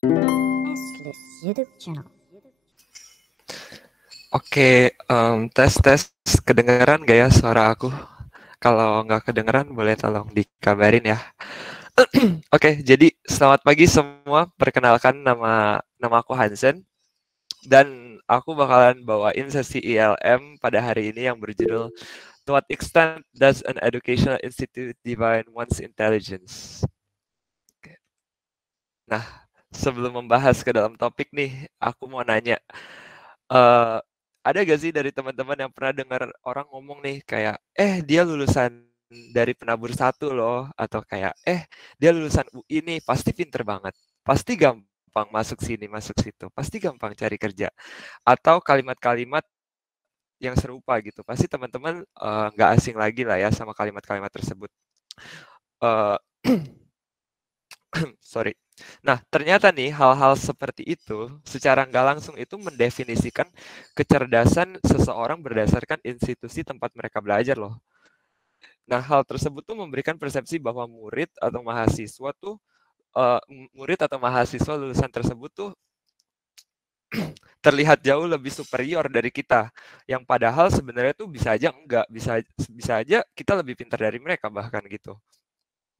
Channel. Oke, tes kedengeran gak ya suara aku? Kalau nggak kedengeran boleh tolong dikabarin ya. Oke, jadi selamat pagi semua. Perkenalkan nama aku Hansen dan aku bakalan bawain sesi ILM pada hari ini yang berjudul To What Extent Does an Educational Institute Define One's Intelligence? Oke. Nah, sebelum membahas ke dalam topik nih, aku mau nanya, eh ada gak sih dari teman-teman yang pernah dengar orang ngomong nih kayak, dia lulusan dari penabur satu loh, atau kayak, dia lulusan UI nih, pasti pinter banget, pasti gampang masuk sini, masuk situ, pasti gampang cari kerja, atau kalimat-kalimat yang serupa gitu. Pasti teman-teman nggak asing lagi lah ya sama kalimat-kalimat tersebut. Eh, sorry. Nah, ternyata nih hal-hal seperti itu secara nggak langsung itu mendefinisikan kecerdasan seseorang berdasarkan institusi tempat mereka belajar loh. Nah, hal tersebut tuh memberikan persepsi bahwa murid atau mahasiswa lulusan tersebut tuh terlihat jauh lebih superior dari kita. Yang padahal sebenarnya tuh bisa aja enggak, bisa aja kita lebih pintar dari mereka bahkan gitu.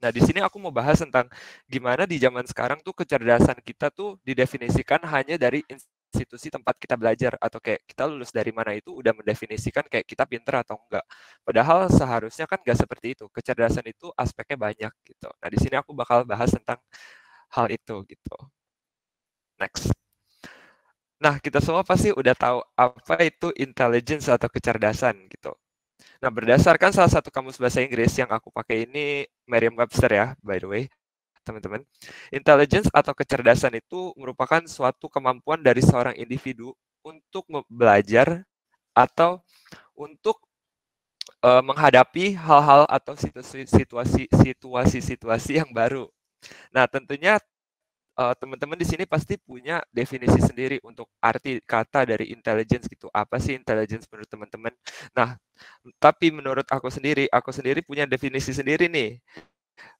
Nah, di sini aku mau bahas tentang gimana di zaman sekarang tuh kecerdasan kita tuh didefinisikan hanya dari institusi tempat kita belajar, atau kayak kita lulus dari mana itu udah mendefinisikan kayak kita pinter atau enggak. Padahal seharusnya kan enggak seperti itu. Kecerdasan itu aspeknya banyak gitu. Nah, di sini aku bakal bahas tentang hal itu gitu. Next. Nah, kita semua pasti udah tahu apa itu intelligence atau kecerdasan gitu. Nah, berdasarkan salah satu kamus bahasa Inggris yang aku pakai ini Merriam-Webster ya, by the way, teman-teman. Intelligence atau kecerdasan itu merupakan suatu kemampuan dari seorang individu untuk belajar atau untuk menghadapi hal-hal atau situasi-situasi yang baru. Nah, tentunya teman-teman di sini pasti punya definisi sendiri untuk arti kata dari intelligence gitu. Apa sih intelligence menurut teman-teman? Nah, tapi menurut aku sendiri punya definisi sendiri nih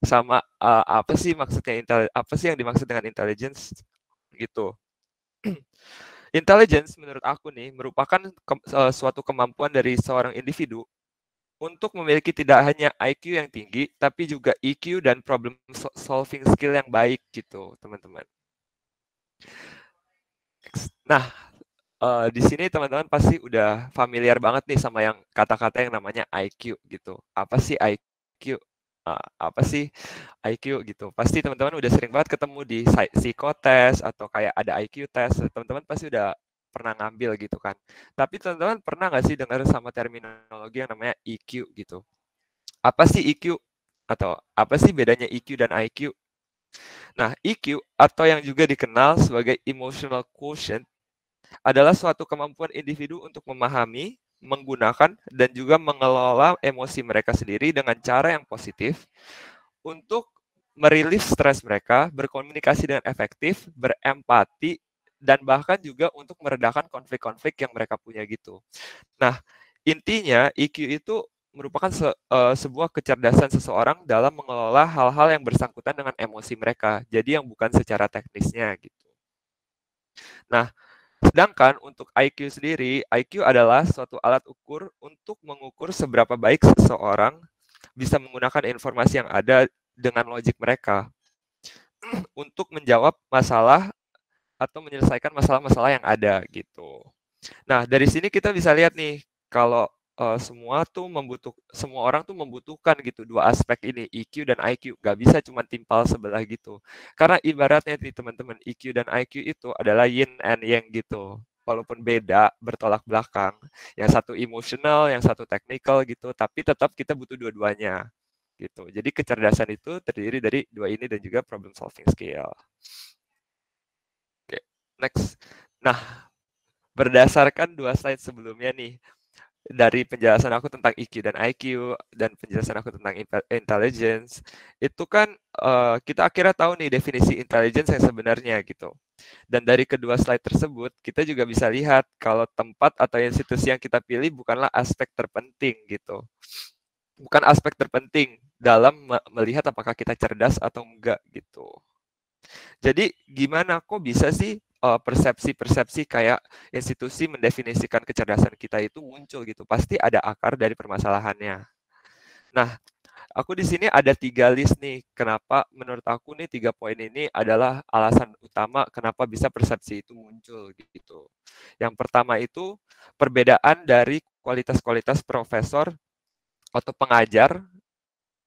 sama apa sih yang dimaksud dengan intelligence gitu. Intelligence menurut aku nih merupakan suatu kemampuan dari seorang individu untuk memiliki tidak hanya IQ yang tinggi tapi juga EQ dan problem solving skill yang baik gitu, teman-teman. Nah, di sini teman-teman pasti udah familiar banget nih sama yang kata-kata yang namanya IQ gitu. Apa sih IQ? Apa sih IQ gitu? Pasti teman-teman udah sering banget ketemu di psikotes atau kayak ada IQ test. Teman-teman pasti udah pernah ngambil gitu kan. Tapi teman-teman pernah nggak sih dengar sama terminologi yang namanya EQ gitu? Apa sih EQ? Atau apa sih bedanya EQ dan IQ? Nah, EQ atau yang juga dikenal sebagai emotional quotient adalah suatu kemampuan individu untuk memahami, menggunakan, dan juga mengelola emosi mereka sendiri dengan cara yang positif untuk merilis stres mereka, berkomunikasi dengan efektif, berempati, dan bahkan juga untuk meredakan konflik-konflik yang mereka punya gitu. Nah, intinya EQ itu merupakan sebuah kecerdasan seseorang dalam mengelola hal-hal yang bersangkutan dengan emosi mereka. Jadi yang bukan secara teknisnya gitu. Nah, sedangkan untuk IQ sendiri, IQ adalah suatu alat ukur untuk mengukur seberapa baik seseorang bisa menggunakan informasi yang ada dengan logik mereka untuk menjawab masalah atau menyelesaikan masalah-masalah yang ada gitu. Nah, dari sini kita bisa lihat nih kalau semua orang tuh membutuhkan gitu dua aspek ini, EQ dan IQ. Gak bisa cuma timpal sebelah gitu. Karena ibaratnya nih teman-teman, EQ dan IQ itu adalah yin and yang gitu. Walaupun beda, bertolak belakang. Yang satu emotional, yang satu technical gitu, tapi tetap kita butuh dua-duanya gitu. Jadi kecerdasan itu terdiri dari dua ini dan juga problem solving skill. Oke, next. Nah, berdasarkan dua slide sebelumnya nih, dari penjelasan aku tentang EQ dan IQ dan penjelasan aku tentang intelligence, itu kan kita akhirnya tahu nih definisi intelligence yang sebenarnya gitu. Dan dari kedua slide tersebut, kita juga bisa lihat kalau tempat atau institusi yang kita pilih bukanlah aspek terpenting gitu. Bukan aspek terpenting dalam melihat apakah kita cerdas atau enggak gitu. Jadi gimana kok bisa sih persepsi-persepsi kayak institusi mendefinisikan kecerdasan kita itu muncul gitu? Pasti ada akar dari permasalahannya. Nah, aku di sini ada 3 list nih, kenapa menurut aku nih 3 poin ini adalah alasan utama kenapa bisa persepsi itu muncul gitu. Yang pertama itu perbedaan dari kualitas-kualitas profesor atau pengajar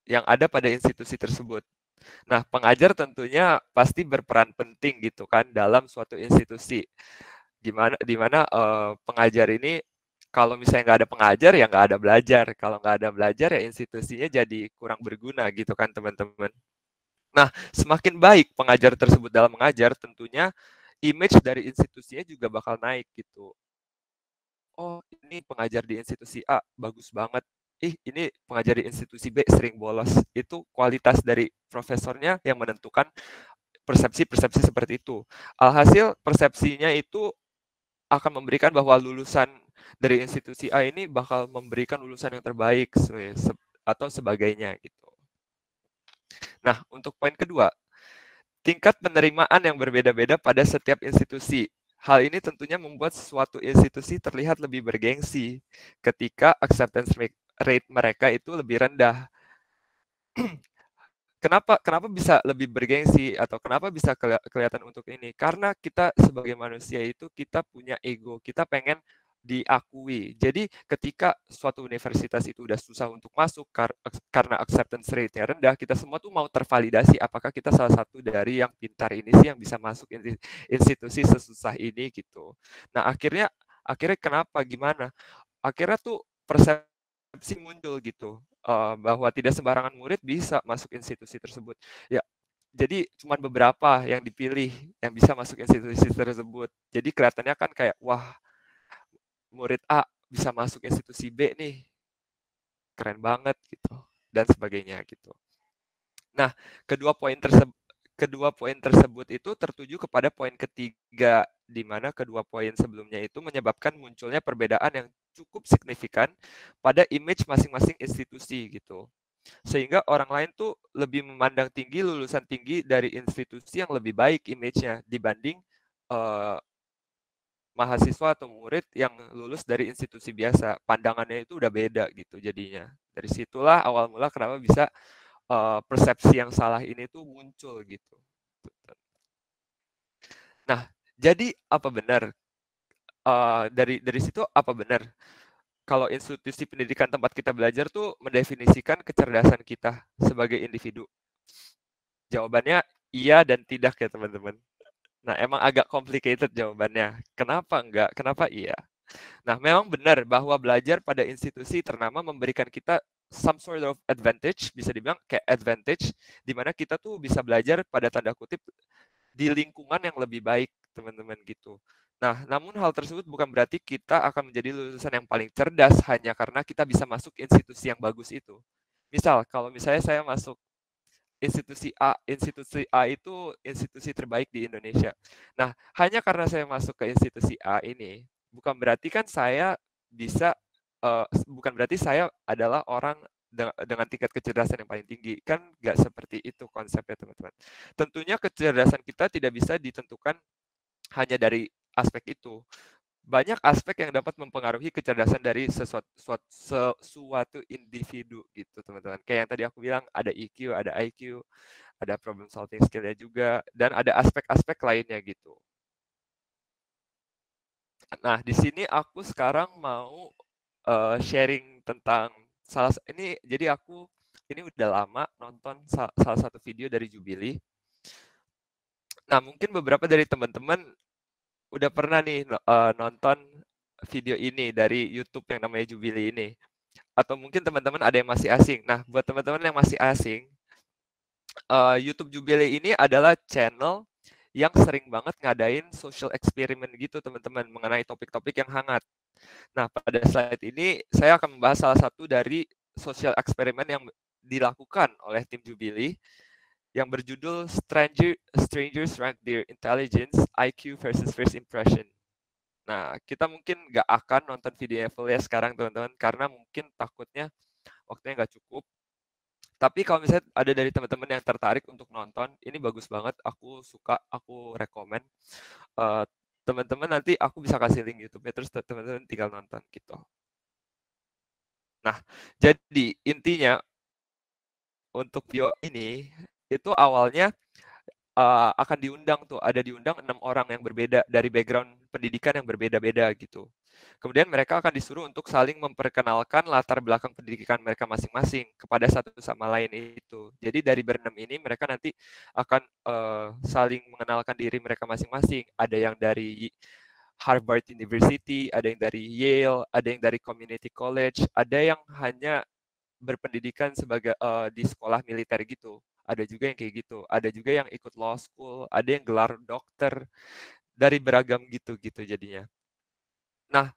yang ada pada institusi tersebut. Nah, pengajar tentunya pasti berperan penting gitu kan dalam suatu institusi. Di mana pengajar ini kalau misalnya nggak ada pengajar ya nggak ada belajar. Kalau nggak ada belajar ya institusinya jadi kurang berguna gitu kan teman-teman. Nah, semakin baik pengajar tersebut dalam mengajar, tentunya image dari institusinya juga bakal naik gitu. Oh, ini pengajar di institusi A bagus banget. Ih, ini pengajar di institusi B sering bolos. Itu kualitas dari profesornya yang menentukan persepsi-persepsi seperti itu. Alhasil persepsinya itu akan memberikan bahwa lulusan dari institusi A ini bakal memberikan lulusan yang terbaik atau sebagainya gitu. Nah, untuk poin kedua, tingkat penerimaan yang berbeda-beda pada setiap institusi. Hal ini tentunya membuat suatu institusi terlihat lebih bergengsi ketika acceptance rate mereka itu lebih rendah. Kenapa kenapa bisa lebih bergengsi atau kenapa bisa kelihatan untuk ini? Karena kita sebagai manusia itu kita punya ego, kita pengen diakui. Jadi ketika suatu universitas itu udah susah untuk masuk karena acceptance rate-nya rendah, kita semua tuh mau tervalidasi apakah kita salah satu dari yang pintar ini sih yang bisa masuk institusi sesusah ini gitu. Nah, akhirnya kenapa gimana? Akhirnya tuh persepsi muncul gitu, bahwa tidak sembarangan murid bisa masuk institusi tersebut. Ya, jadi cuma beberapa yang dipilih yang bisa masuk institusi tersebut. Jadi kelihatannya kan kayak, wah, murid A bisa masuk institusi B nih, keren banget gitu, dan sebagainya gitu. Nah, kedua poin tersebut itu tertuju kepada poin ketiga, di mana kedua poin sebelumnya itu menyebabkan munculnya perbedaan yang cukup signifikan pada image masing-masing institusi gitu. Sehingga orang lain tuh lebih memandang tinggi lulusan tinggi dari institusi yang lebih baik image-nya dibanding uh, mahasiswa atau murid yang lulus dari institusi biasa. Pandangannya itu udah beda gitu jadinya. Dari situlah awal mula kenapa bisa persepsi yang salah ini tuh muncul gitu. Nah, jadi apa benar dari situ apa benar kalau institusi pendidikan tempat kita belajar tuh mendefinisikan kecerdasan kita sebagai individu? Jawabannya iya dan tidak ya teman-teman. Nah, emang agak complicated jawabannya. Kenapa enggak? Kenapa iya? Nah, memang benar bahwa belajar pada institusi ternama memberikan kita some sort of advantage, bisa dibilang kayak advantage, di mana kita tuh bisa belajar pada tanda kutip di lingkungan yang lebih baik, teman-teman gitu. Nah, namun hal tersebut bukan berarti kita akan menjadi lulusan yang paling cerdas hanya karena kita bisa masuk institusi yang bagus itu. Misal, kalau misalnya saya masuk institusi A itu institusi terbaik di Indonesia. Nah, hanya karena saya masuk ke institusi A ini, bukan berarti kan saya bisa, bukan berarti saya adalah orang dengan tingkat kecerdasan yang paling tinggi. Kan nggak seperti itu konsepnya, teman-teman. Tentunya kecerdasan kita tidak bisa ditentukan hanya dari aspek itu. Banyak aspek yang dapat mempengaruhi kecerdasan dari sesuatu individu gitu, teman-teman. Kayak yang tadi aku bilang, ada EQ, ada IQ, ada problem solving skill-nya juga, dan ada aspek-aspek lainnya gitu. Nah, di sini aku sekarang mau sharing tentang ini. Jadi aku ini udah lama nonton salah satu video dari Jubili. Nah, mungkin beberapa dari teman-teman udah pernah nih nonton video ini dari YouTube yang namanya Jubili ini. Atau mungkin teman-teman ada yang masih asing. Nah, buat teman-teman yang masih asing, YouTube Jubili ini adalah channel yang sering banget ngadain social experiment gitu, teman-teman, mengenai topik-topik yang hangat. Nah, pada slide ini saya akan membahas salah satu dari social experiment yang dilakukan oleh tim Jubili yang berjudul Strangers Rank Their Intelligence, IQ versus First Impression. Nah, kita mungkin nggak akan nonton videonya full ya sekarang, teman-teman, karena mungkin takutnya waktunya nggak cukup. Tapi kalau misalnya ada dari teman-teman yang tertarik untuk nonton, ini bagus banget, aku suka, aku rekomen. Eee, Teman-teman nanti aku bisa kasih link YouTube-nya, terus teman-teman tinggal nonton, gitu. Nah, jadi intinya untuk Vio ini, itu awalnya akan diundang tuh, ada diundang 6 orang yang berbeda dari background pendidikan yang berbeda-beda gitu. Kemudian mereka akan disuruh untuk saling memperkenalkan latar belakang pendidikan mereka masing-masing kepada satu sama lain itu. Jadi dari berenam ini mereka nanti akan saling mengenalkan diri mereka masing-masing. Ada yang dari Harvard University, ada yang dari Yale, ada yang dari Community College, ada yang hanya berpendidikan sebagai di sekolah militer gitu. Ada juga yang kayak gitu. Ada juga yang ikut law school, ada yang gelar dokter, dari beragam gitu-gitu jadinya. Nah,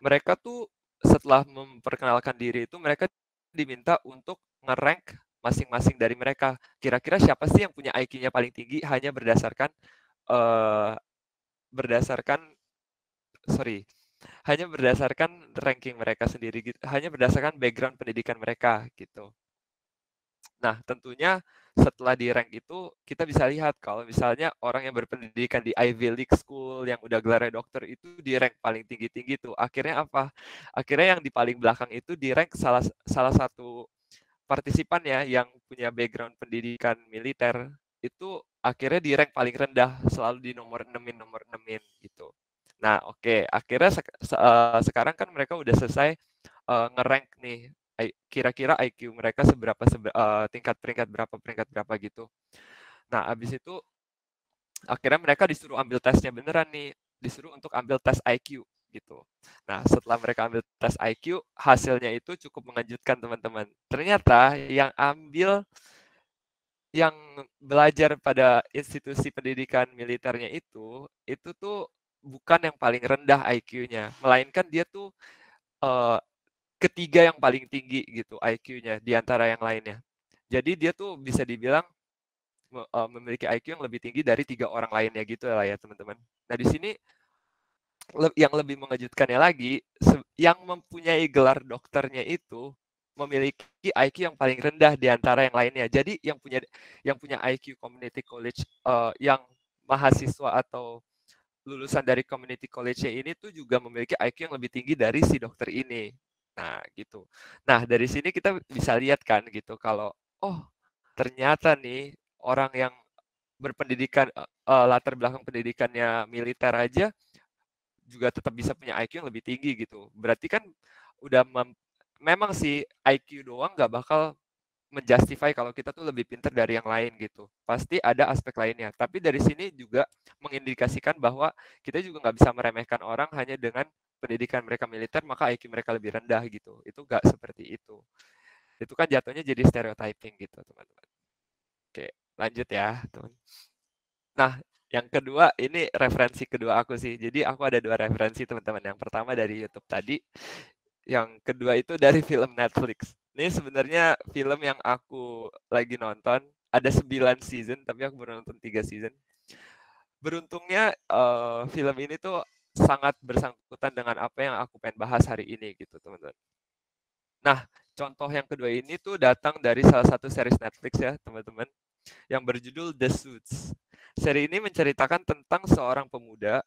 mereka tuh setelah memperkenalkan diri itu mereka diminta untuk nge-rank masing-masing dari mereka. Kira-kira siapa sih yang punya IQ-nya paling tinggi hanya berdasarkan eh, berdasarkan sorry, hanya berdasarkan ranking mereka sendiri gitu, hanya berdasarkan background pendidikan mereka gitu. Nah, tentunya setelah di rank itu kita bisa lihat kalau misalnya orang yang berpendidikan di Ivy League School yang udah gelarnya dokter itu di rank paling tinggi-tinggi tuh. Akhirnya apa? Akhirnya yang di paling belakang itu di rank salah salah satu partisipan ya yang punya background pendidikan militer itu akhirnya di rank paling rendah, selalu di nomor enemin gitu. Nah, oke, akhirnya sekarang kan mereka udah selesai nge-rank nih, kira-kira IQ mereka seberapa tingkat peringkat berapa gitu. Nah, abis itu akhirnya mereka disuruh ambil tesnya beneran nih, disuruh untuk ambil tes IQ gitu. Nah, setelah mereka ambil tes IQ, hasilnya itu cukup mengejutkan teman-teman. Ternyata yang belajar pada institusi pendidikan militernya itu tuh bukan yang paling rendah IQ-nya, melainkan dia tuh eh, ketiga yang paling tinggi gitu IQ-nya di antara yang lainnya. Jadi dia tuh bisa dibilang memiliki IQ yang lebih tinggi dari 3 orang lainnya gitu lah ya teman-teman. Nah di sini yang lebih mengejutkannya lagi, yang mempunyai gelar dokternya itu memiliki IQ yang paling rendah di antara yang lainnya. Jadi yang punya IQ community college yang mahasiswa atau lulusan dari community college-nya ini tuh juga memiliki IQ yang lebih tinggi dari si dokter ini. Nah, gitu. Nah, dari sini kita bisa lihat kan gitu kalau oh, ternyata nih orang yang berpendidikan latar belakang pendidikannya militer aja juga tetap bisa punya IQ yang lebih tinggi gitu. Berarti kan udah memang sih IQ doang nggak bakal menjustify kalau kita tuh lebih pintar dari yang lain gitu. Pasti ada aspek lainnya. Tapi dari sini juga mengindikasikan bahwa kita juga nggak bisa meremehkan orang hanya dengan pendidikan mereka militer maka IQ mereka lebih rendah gitu. Itu nggak seperti itu. Itu kan jatuhnya jadi stereotyping gitu teman-teman. Oke, lanjut ya teman. Nah, yang kedua ini referensi kedua aku sih. Jadi aku ada dua referensi teman-teman. Yang pertama dari YouTube tadi, yang kedua itu dari film Netflix. Ini sebenarnya film yang aku lagi nonton. Ada 9 season, tapi aku baru nonton 3 season. Beruntungnya film ini tuh sangat bersangkutan dengan apa yang aku pengen bahas hari ini gitu teman-teman. Nah, contoh yang kedua ini tuh datang dari salah satu series Netflix ya teman-teman, yang berjudul The Suits. Seri ini menceritakan tentang seorang pemuda.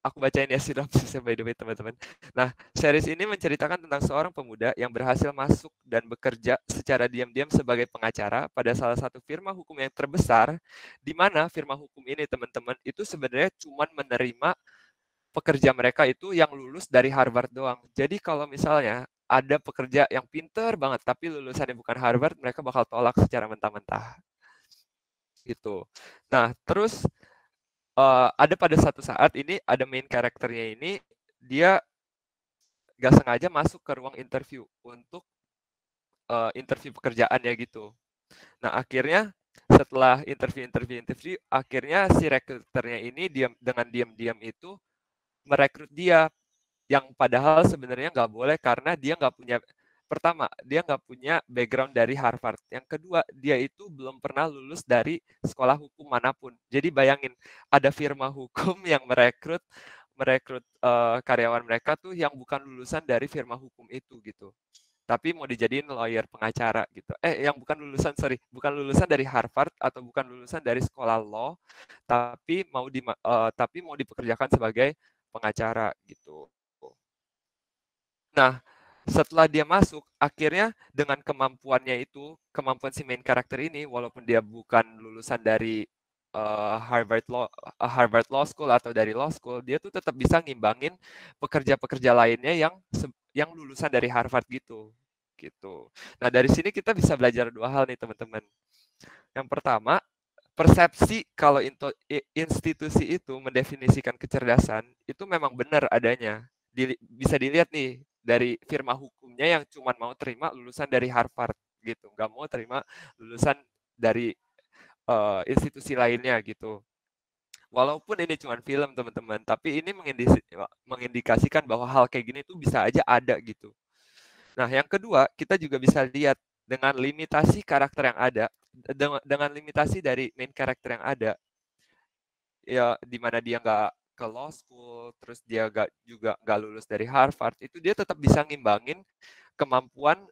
Aku bacain ya sinopsisnya by the way teman-teman. Nah, series ini menceritakan tentang seorang pemuda yang berhasil masuk dan bekerja secara diam-diam sebagai pengacara pada salah satu firma hukum yang terbesar, di mana firma hukum ini teman-teman itu sebenarnya cuma menerima pekerja mereka itu yang lulus dari Harvard doang. Jadi kalau misalnya ada pekerja yang pinter banget tapi lulusannya bukan Harvard, mereka bakal tolak secara mentah-mentah gitu. Nah, terus ada pada satu saat ini ada main karakternya ini dia gak sengaja masuk ke ruang interview untuk interview pekerjaan ya gitu. Nah akhirnya setelah interview, akhirnya si rekruternya ini dengan diam-diam itu merekrut dia yang padahal sebenarnya nggak boleh karena dia nggak punya pertama dia nggak punya background dari Harvard. Yang kedua dia itu belum pernah lulus dari sekolah hukum manapun. Jadi bayangin ada firma hukum yang merekrut merekrut karyawan mereka tuh yang bukan lulusan dari firma hukum itu gitu. tapi mau dijadiin lawyer pengacara gitu. Yang bukan lulusan dari Harvard atau bukan lulusan dari sekolah law, tapi mau dipekerjakan sebagai pengacara gitu. Nah, setelah dia masuk, akhirnya dengan kemampuan si main karakter ini, walaupun dia bukan lulusan dari Harvard Law School atau dari law school, dia tuh tetap bisa ngimbangin pekerja-pekerja lainnya yang lulusan dari Harvard gitu. Nah, dari sini kita bisa belajar dua hal nih, teman-teman. Yang pertama, persepsi kalau institusi itu mendefinisikan kecerdasan itu memang benar adanya. Bisa dilihat nih dari firma hukumnya yang cuma mau terima lulusan dari Harvard gitu, nggak mau terima lulusan dari institusi lainnya gitu. Walaupun ini cuma film, teman-teman, tapi ini mengindikasikan bahwa hal kayak gini tuh bisa aja ada gitu. Nah, yang kedua, kita juga bisa lihat dengan limitasi karakter yang ada, dengan limitasi dari main karakter yang ada, ya di mana dia nggak ke law school, terus dia juga nggak lulus dari Harvard, itu dia tetap bisa ngimbangin kemampuan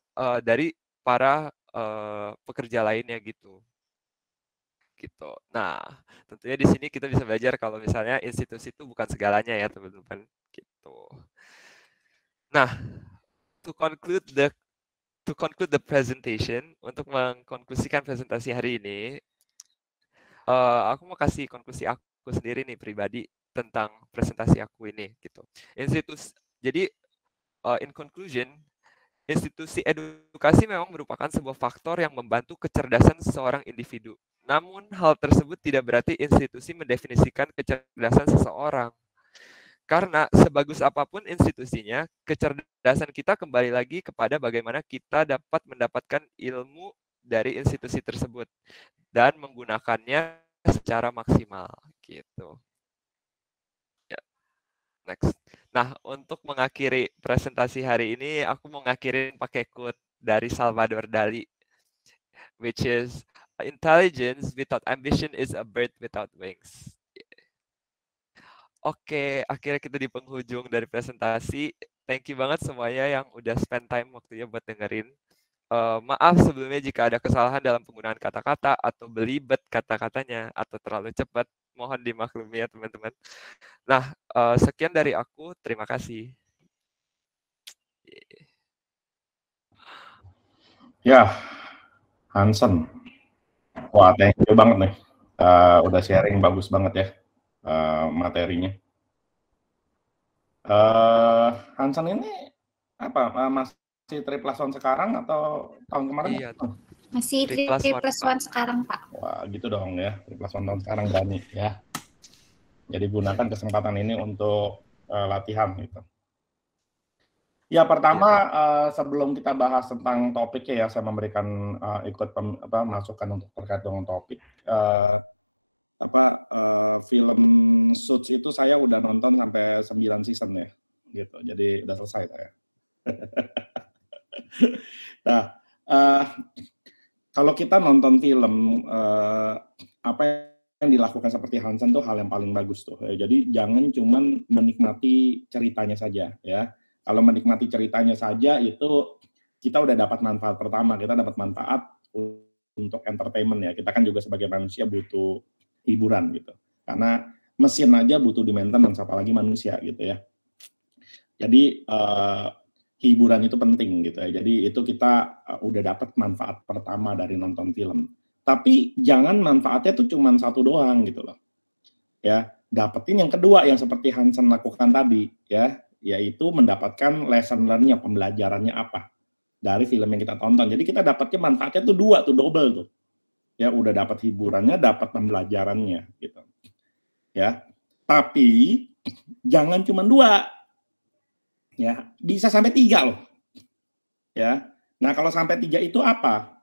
dari para pekerja lainnya gitu. Nah, tentunya di sini kita bisa belajar kalau misalnya institusi itu bukan segalanya ya, teman-teman. Gitu. Nah, to conclude the presentation, untuk mengkonklusikan presentasi hari ini, aku mau kasih konklusi aku sendiri nih pribadi tentang presentasi aku ini gitu. Jadi in conclusion, institusi edukasi memang merupakan sebuah faktor yang membantu kecerdasan seseorang individu. Namun hal tersebut tidak berarti institusi mendefinisikan kecerdasan seseorang. Karena sebagus apapun institusinya, kecerdasan kita kembali lagi kepada bagaimana kita dapat mendapatkan ilmu dari institusi tersebut dan menggunakannya secara maksimal gitu. Ya, next. Nah, untuk mengakhiri presentasi hari ini, aku mau ngakhirin pakai quote dari Salvador Dali, which is, "Intelligence without ambition is a bird without wings." Oke, akhirnya kita di penghujung dari presentasi. Thank you banget semuanya yang udah spend time waktunya buat dengerin. Maaf sebelumnya jika ada kesalahan dalam penggunaan kata-kata atau belibet kata-katanya atau terlalu cepat. Mohon dimaklumi ya teman-teman. Nah, sekian dari aku. Terima kasih. Ya, Hansen. Wah, thank you banget nih. Udah sharing bagus banget ya materinya. Hansen ini apa? Masih 3+1 sekarang atau tahun kemarin? Iya, masih 3+1 sekarang, Pak. Wah, gitu dong ya. 3+1 tahun sekarang berani ya. Jadi gunakan kesempatan ini untuk latihan gitu. Ya, pertama sebelum kita bahas tentang topiknya ya, saya memberikan masukan untuk terkait dengan topik. Film Suits itu saya udah nonton sampai 9 season ya, gitu. Jadi udah selesai saya. Nah, kalau kita nonton film, apa yang dilakukan seperti Hansen tuh hal yang paling bagus tuh. Jadi jangan cuman menikmati ceritanya saja ya. Kalau menikmati ceritanya saja itu kita udah dapat manfaat pertama, kita dapat manfaat untuk entertainment ya. Kita kan juga sebagai manusia butuh hiburan gitu. Karena mesin aja butuh di-maintenance apalagi manusia gitu ya. Jadi hiburan itu penting gitu ya. Jadi itu kita udah dapat manfaat pertama dari nonton film. Tapi jangan manfaatnya tuh cuma satu doang gitu loh. Ya, dapetin yang kedua yang seperti Hansen lakukan tadi ya, yaitu mendapatkan lesson learn-nya, pembelajarannya apa dari film yang kita tonton. Jadi kita dapatnya manfaatnya tuh dua tuh, double tuh. Ya, udah dapat hiburannya, dapat pembelajarannya gitu. Ya. Tapi jangan cuma dua. Ya, bisa sampai 3 loh. Ya. Nah, kalau sampai 3 itu apa?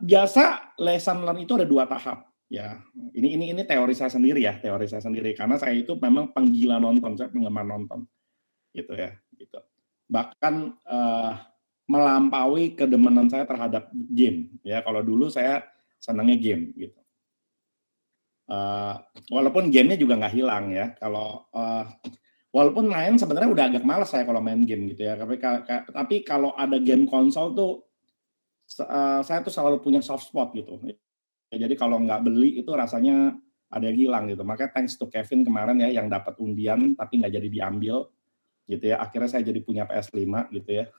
Biasa lesson learn itu ada 2 tahap. Ya, ini teori saya sendiri ya, teori saya sendiri karena saya itu memang penggila nonton, saya penggemar nonton, gitu ya, gitu. Bahkan melampaui kedemenan saya terhadap game, ya. Kalau dulu saya senangnya game, gitu. Walaupun gamenya juga nggak hilang ya. Kalau Walaupun main sebenarnya udah agak malas saya kalau main game gitu ya. Tapi kalau ada game konsol tuh saya tuh selalu punya soft spot gitu. Ya, jadi kalau nggak beli itu rasanya ada yang hilang gitu. Makanya thanks to Kevin kemarin ya yang dapat undian tapi nggak jadi diambil gitu ya. Akhirnya saya jadi punya PS5 gitu ya.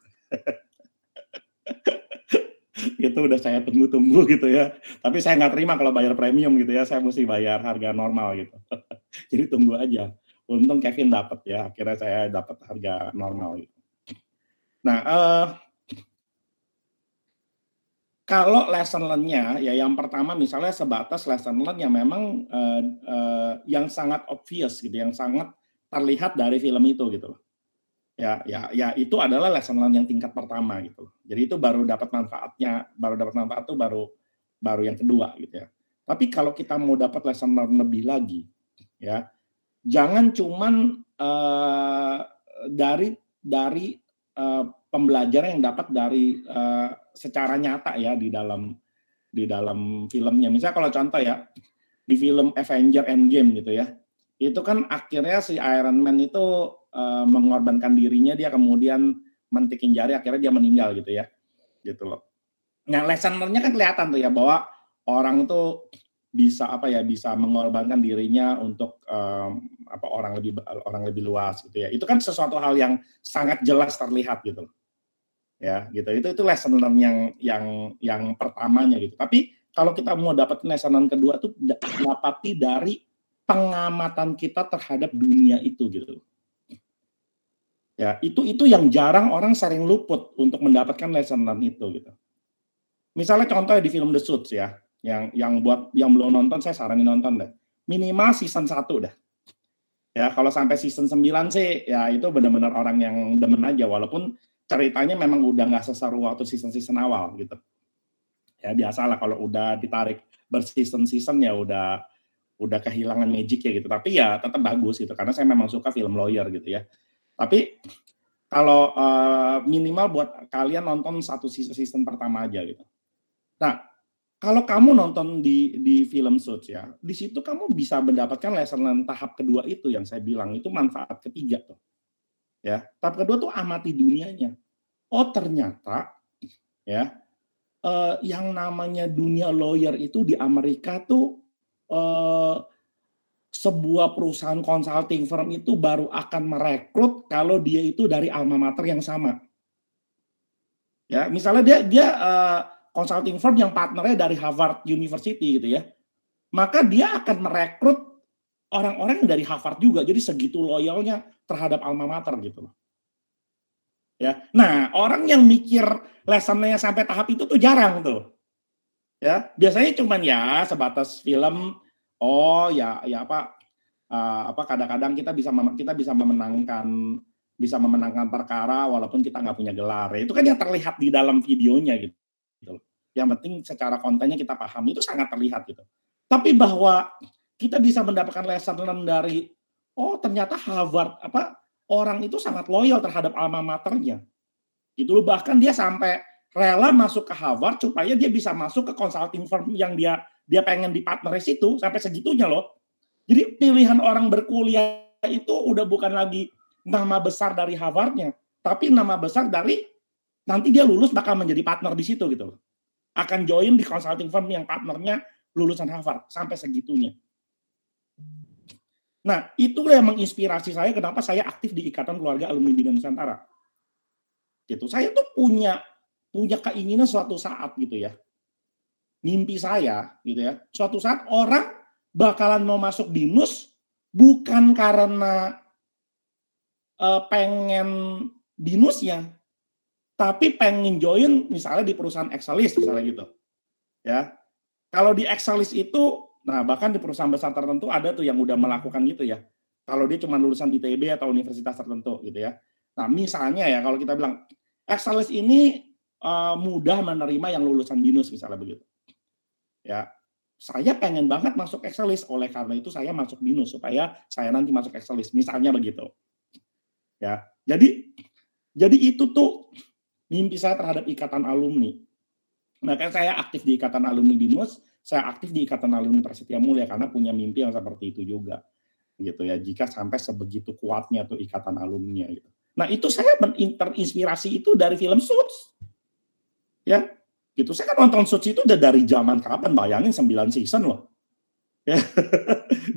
Itu udah saya tunggu-tunggu gitu ya. Tapi saya nggak terima kalau bayar premium gitu ya. Saya mesti bayar harga normal gitu. Jadi tunggu aja. Untung Kevin dapat ya, akhirnya saya dapat harga normal. Nah, kalau lesson learn-nya, ya yang pertama misalnya sebatas lesson learn yang memang yang sangat obvious gitu, yang sangat terlihat dari film itu gitu. Ya itu adalah lesson learn yang tingkat pertama gitu. Jadi itu baru dapat manfaatnya, itu baru yang kedua gitu ya. Tapi kalau kita mau dapat lesson learn lebih lagi, ya jangan cuman dari pembelajaran yang dapat dari secara nyata ya di dalam filmnya. Misalnya kalau contoh ya di film Avenger Endgame gitu ya, itu kan akhirnya si Iron Man itu mengorbankan dirinya, dia kemudian mentikin jari, akhirnya dia meninggal gitu ya, gitu loh. Nah lesson learn-nya kan kelihatan tuh ya bahwa orang itu bisa bisa mengorbankan dirinya untuk orang lebih luas gitu ya. Itu kan sesuatu hal yang sangat jelas terlihat gitu. Ya, gitu. Itu lesson learn yang pertamanya gitu. Tapi kalau kita mau dapat lesson learn kedua tuh dapati dari pengamatan kita terhadap dunia itu gitu. Ya, itu yang jarang orang sering luput untuk mendapatkan lesson learn itu gitu. Misalnya contohnya di film The Suits ya. Yang belum nonton saya saranin nonton deh. Minimal season 1 dah. Ya, kalau sampai season 9 sih ya itu benar-benar orang yang demen aja walaupun ceritanya memang udah nggak seseru waktu season awal gitu. Ya biasalah kalau udah ditarik berseason-season ya udah kehilangan magic ya gitu. Tapi ya tetap bagus gitu karena saya memang suka film lawyer gitu ya. Tapi kalau minimal buat kalian nonton satu season pertama aja gitu. Nah, kalau kamu nonton di film Suits ya, di situ kamu bisa mendapatkan lesson learn tahap kedua itu yang saya bilang, itu manfaat ketiga tuh. Ya, tahap kedua tuh amati dunianya. Oh, ternyata ya yang namanya dunia lawyer itu di Amerika tuh sebuah perusahaan consulting firm itu baru akan merekrut kalau dia itu dari alma mater yang sama. Ya, misalnya dia consulting firm yang partnernya dari Harvard University gitu ya, maka dia akan merekrut orang-orang dari Harvard juga, jadi segitu loyalnya terhadap alma mater gitu loh. Ya, nah orang yang mikir lessonnya sampai tahap itu tuh jarang tuh. Ya, biasanya cuman ya sebatas film. Oh ya kadang-kadang kita bisa memenangkan perkara walaupun kita nggak punya gelar. Itu kan yang terlihat di dalam videonya gitu. Yang penting secara kontennya kita paham, itu sangat terlihat gitu. Tapi bahwa kita bisa mendapatkan lesson learn dari ternyata Harvard orang itu sangat loyal terhadap alma maternya. Gitu loh, bahkan dia sampai rela masuk ke Harvard supaya dia bisa masuk ke consulting firm yang dia pengen di partner situ, sampai segitunya loh. Jadi pilihan orang berkuliah itu udah bukan lagi nama besar dari Harvard-nya, tapi nama besar dari nanti dia lulus bakal menjadi partner di situ gitu loh. Akan join di consulting firm yang partnernya lulusan Harvard, sampai segitunya. Nah, itulah yang menginspirasi saya kenapa saya aktif di Ikatan Keluarga Alumni Bina Nusantara. Gitu. Saya tuh punya keinginan suatu saat gitu ya. Mimpi saya gitu ya. Suatu saat orang bakalan mau masuk BINUS bukan karena pengen BINUSnya, tapi pengen join misalnya di perusahaan Excelis misalnya gitu. Ya. Kalau di Excelis itu, nah bahkan di perusahaan besar tertentu ada tuh yang udah melakukan gitu ya. Kalau dia cuma lulusan ITB atau universitas tertentu gitu ya. Nah misalnya ya kalau kita bilang Excelis ini mudah menerima yang lulusan BINUS misalnya begitu. Ya, saya pengen banget masuk Excelis, oleh karena itu saya masuk BINUS supaya saya nanti masuk Excelis misalnya begitu. Ya, jadi itu tuh mimpi saya terhadap Ikatan Alumni. Makanya saya aktif di Ikatan Alumni BINUS, saya aktif di Ikatan Alumni Prasetya Mulia karena punya mimpi yang seperti itu juga. gitu ya, jika sampai sebegitu kuatnya tuh ikatan alumni gitu. Nah, itu saya terinspirasi itu dari film Suits. Ya, gitu. Saya kan nonton Suits itu udah dari zaman kapan? Bayangin 9 season loh. Ya.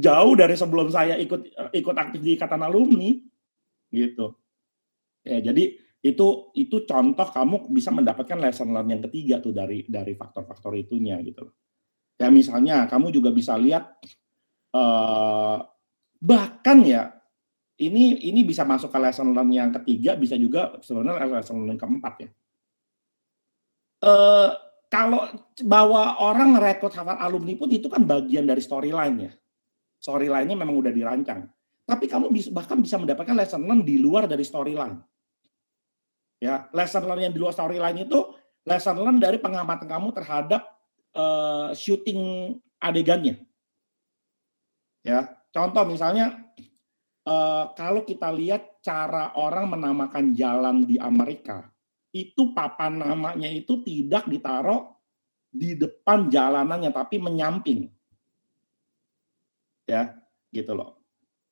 Jauh dari sebelum saya ikut aktif di ikatan alumni gitu. Ya, jadi itu contoh kamu bisa mendapatkan lesson learn yang ketiga tuh dari faktor-faktor itunya gitu. Ya misalnya kamu juga bisa lihat bahkan ya ini bisa masuk ke lesson learn yang ketiga, bisa juga sebenarnya lesson learn yang keempat ya. Kalau bawa orang rekrut hafal alumni pun itu kan bagian dari storyline ya. Storyline-nya memang udah dirancang. Tapi kamu bahkan bisa mendapatkan lesson learn di luar dari storyline. Ya, lesson learn yang di luar storyline itu lesson learn dari pengamatan kamu terhadap syuting adegannya. Ya, contoh misalnya kalau kita lihat cara orang menamakan jalan di Amerika, itu papan namanya itu tidak ditaruh di depan jalanannya, tapi menyamping. Ya, gitu loh.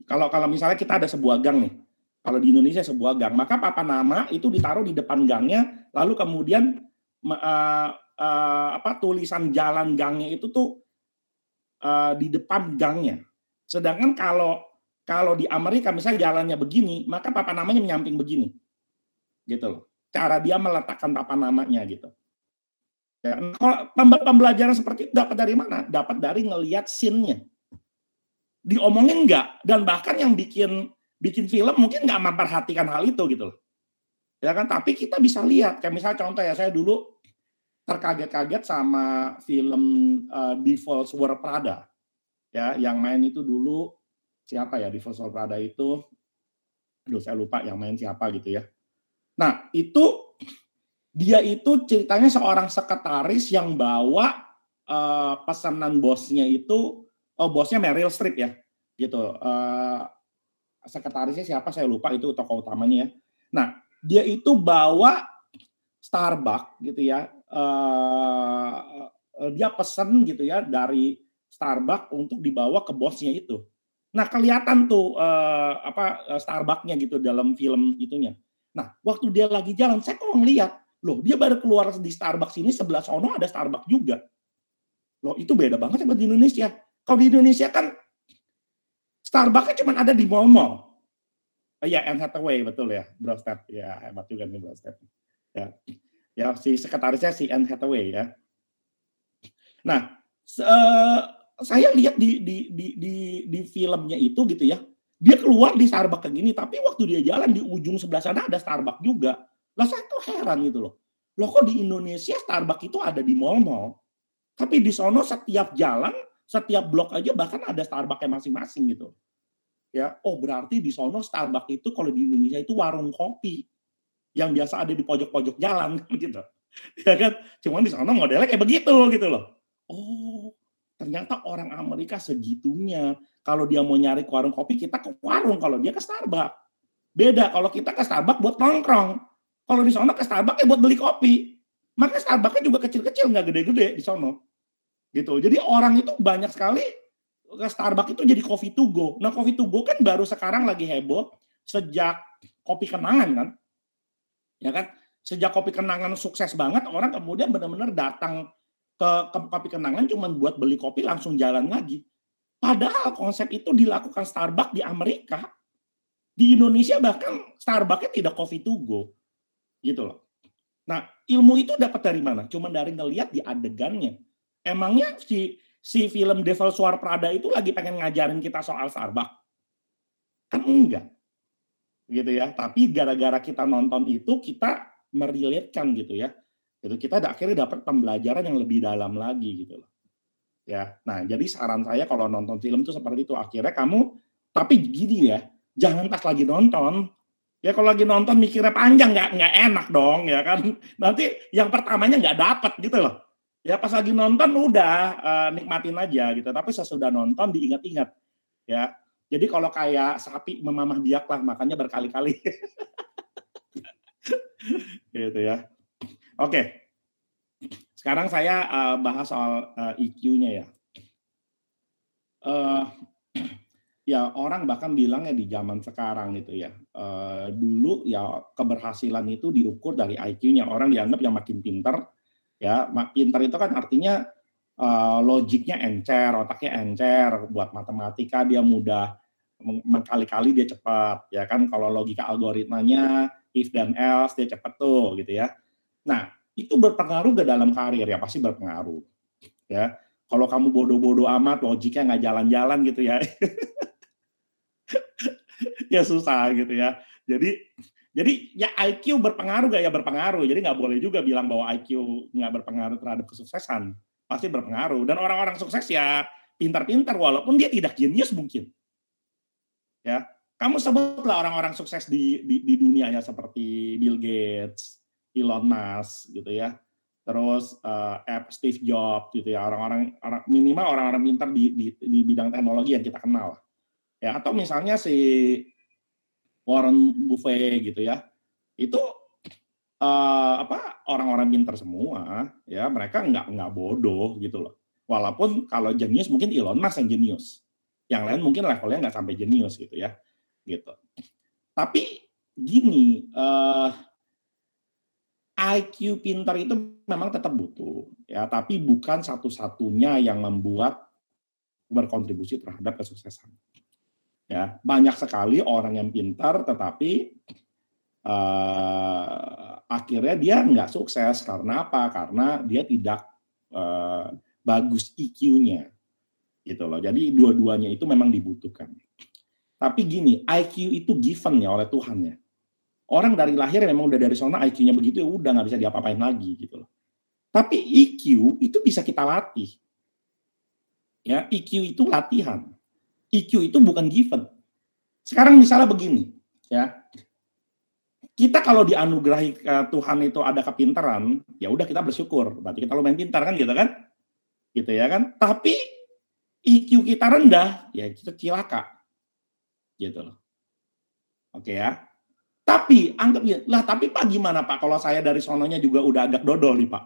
Kalau misalnya kita ada sebuah gang nih, kalau di Indonesia sebuah gang, maka papan nama itu ditaruh di depan gangnya, lalu kemudian tulisan jalan gangnya itu tuh di depan gangnya. Sedangkan kalau di Amerika misalnya jalannya begini, maka papan namanya menyamping begini, gitu loh. Cara dia meletakkan papan namanya gitu. Ya, kalau pembelajaran seperti itu dapat dari mana? Dapat dari ngelihat scene-nya. Diomongin enggak, dan bahkan yang bikin film mungkin nggak memperhatikan hal itu gitu loh. Ya kan, tapi kita bisa lihat, kayak misalnya contoh ya, saya dulu terkaget-kaget sama film Devil's Wear Prada. Ya, yang main itu dulu siapa ya, Devil's Wear Prada itu, aduh saya lupa yang main siapa gitu ya. Nah, itu dia itu ceritanya seorang sekretaris yang bawa pesanan bosnya itu, bosnya Meryl Streep ya, gitu. Sekretarisnya siapa saya lupa, itu tokoh utamanya ya. Nah, dia itu bawa Starbucks gitu ya. Dia pesen gitu ya dari Starbucks untuk dibawa ke bosnya itu. Nah, kelihatan tuh Starbucks-nya gitu dalam film itunya. Nah, waktu dia lagi jalan, saya kok ngeliat, loh dia baru keluar di Starbucks ini, sebelah sono ada Starbucks juga. Loh itu beda banget sama di Indonesia. Kalau di Indonesia kan Starbucks-nya cuma ada di mall-mall. Ya, Anne Hathaway betul ya, Brostad. Ya, hebat juga nih Brostad. Ya, si sekretarisnya si Anne Hathaway ya. Nah, saya lihat di filmnya itu gitu ya, dia keluar di Starbucks kayak gini, tapi waktu dia jalan di ujung sebelah sana ada Starbucks juga. Lah saya tuh heran gitu loh. Loh kok di Indonesia Starbucks itu ada di mall-mall, tapi di sono setiap jalan, setiap blok aja bahkan ada Starbucks-nya masing-masing gitu. Ya, oh berarti di sono Starbucks itu kalau di Indonesia itu warung kopi yang biasa ada di pojok-pojok jalan gitu. Ya kan? Cuman di sono modelnya kayak begitu gitu loh. Oh, ternyata orang Amerika segitunya. Kalau dia mau nyari ke warung kopi, kita ke warung. Kalau dia ke Starbucks. Beda kalau kita ke Starbucks buat nongkrong. Kalau di sono ke Starbucks ya buat beli kopi. Maka Starbucks-nya juga kecil-kecil, nggak gede-gede di sono. Gitu. Jadi orang itu banyak sekali ke Starbucks itu jadi coffee to go. Nah, coffee to go kan baru sekarang lagi heboh sejak kopi kenangan kan. Ya kan? Sejak kopi kenangan sukses banget, orang kemudian benar-benar datang ke kopi kenangan cuma buat beli kopi langsung jalan lagi. Padahal konsep itu dilakukan Starbucks di Amerika. Di Indonesia bahkan Starbucks-nya tidak coffee to go. Gitu loh. Nah, ilmu itu dapat dari mana? Cuma dari ngelihat di adegannya. Emangnya si film Devil's Wear Prada itu lagi pengen ngajarin kita soal Starbucks? Kan enggak. Gitu ya. Tapi gara-gara kita nonton itu, kita merelatekan gitu ya. Gitu, kita akhirnya dapat pembelajaran yang lebih dalam lagi gitu loh. Ya. Nah, jadi saran saya kalau nonton film itu seperti itu. Akhirnya kamu, tapi gini ya, jangan pas lagi nonton. Ya kalau lagi nonton mikirnya panjang, nggak enak dong ya kan. Nanti yang pertamanya nggak dapat gitu loh. Ya pas lagi nonton udah nikmatin aja gitu. Tapi sesudah nonton diingat-ingat ya. Jadi kalau kayak sapi memamah biak lah, makanya berkali-kali. Gitu ya. Oke. Sekarang saya bahas soal EQ-nya ya. ya orang bahkan bilangnya di zaman sekarang gitu ya, dulu ya keberhasilan itu diukur dari IQ-nya. Orang dianggap yang makin pintar, ya pintar itu kan artinya logiknya encer, otaknya encer, buat matematika dia mudah, mengkali-kali dia cepat, ya kan. Kalau logika algoritmanya if dan else dia cepat tuh gitu ya. Nah itu berpengaruh ke dalam karir ya, pasti berpengaruh ya. Kalau kamu bodoh-bodoh amat, logiknya nggak jalan-jalan gitu ya, ya susah gitu ya. Jadi ya IQ berpengaruh gak ya, berpengaruh. Jadi nggak boleh juga bilang bahwa IQ nggak berpengaruh terhadap kesuksesan. Pasti berpengaruh. Dan orang-orang sukses ya pintar-pintar walaupun dia tidak jenius mungkin. Ya, kamu sebutlah orang-orang sukses di dunia ya seperti Bill Gates, Elon Musk gitu ya. Terus Steve Jobs gitu ya, minimal orang-orang pintar di bidang teknologi yang kita kenal. Ya, atau misalnya si Warren Buffett gitu ya. Itu orang-orang pintar semua ya, mereka nggak bodoh gitu loh. Walaupun kalau jenius mungkin Elon Musk yang jenius. Yang lain mungkin levelnya nggak sampai jenius gitu ya. Gitu. Tapi gini, IQ pintar itu memang tetap butuh ya, tapi bukan satu-satunya yang membuat berkontribusi terhadap kesuksesan. Ya, banyak sekali orang yang pintar tetapi akhirnya dia nggak sukses karena apa? Karena dia tidak bagus IQ-nya, gitu loh. Jadi dua-duanya itu memang dibutuhkan. Tapi gini, IQ itu given ya oleh Tuhan ya. Orang dari lahir memang udah dari sana IQ-nya begitu, ya udah nggak bisa diapa-apain lagi gitu loh. Tapi EQ itu bisa kita latih. Ya, EQ itu latihan. EQ itu bukan given. Sekarang misalnya begini, ya. Kita kalau dianugerahi Tuhan itu ada kepintaran, ya udah kita bersyukur. Berarti kita lumayan pintar kan gitu kan? Gitu ya kan? Tapi EQ kita rendah, ya kita cilaka. Gitu loh. Oke ya. Tapi anggapnya, lah tapi Pak gimana Pak kalau saya dari sononya juga udah agak dodol nih Pak.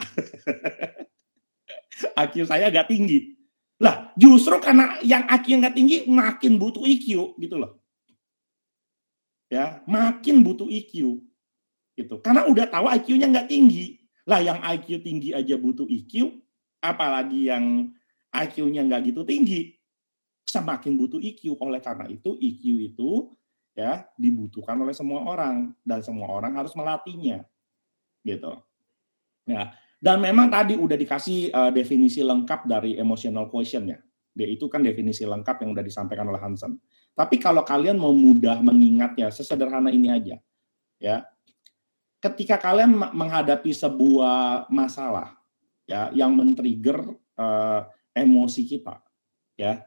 IQ saya agak tinggi. Lah justru karena yang IQ-nya nggak tinggi makin butuh IQ gitu loh. Ya, makin butuh IQ. Gitu. Karena udah tahu IQ-nya nggak tinggi. Lah yang IQ tinggi aja butuh IQ, apalagi yang IQ-nya nggak gitu tinggi. Semakin butuh IQ. Oleh karena itu IQ itu ya dibutuhkan oleh semua orang dan semua orang harus melatihnya gitu ya. Dan memang tadi udah dikasih definisi lengkap dari emotional quotient ya, dia itu kan definisi lengkap yang udah disampaikan oleh Hansen. Tapi kalau kalian mau mudah mengingatnya, sesederhana ini aja ya, ketika kalian menghadapi sebuah masalah ya yang men-trigger emosi kita ya,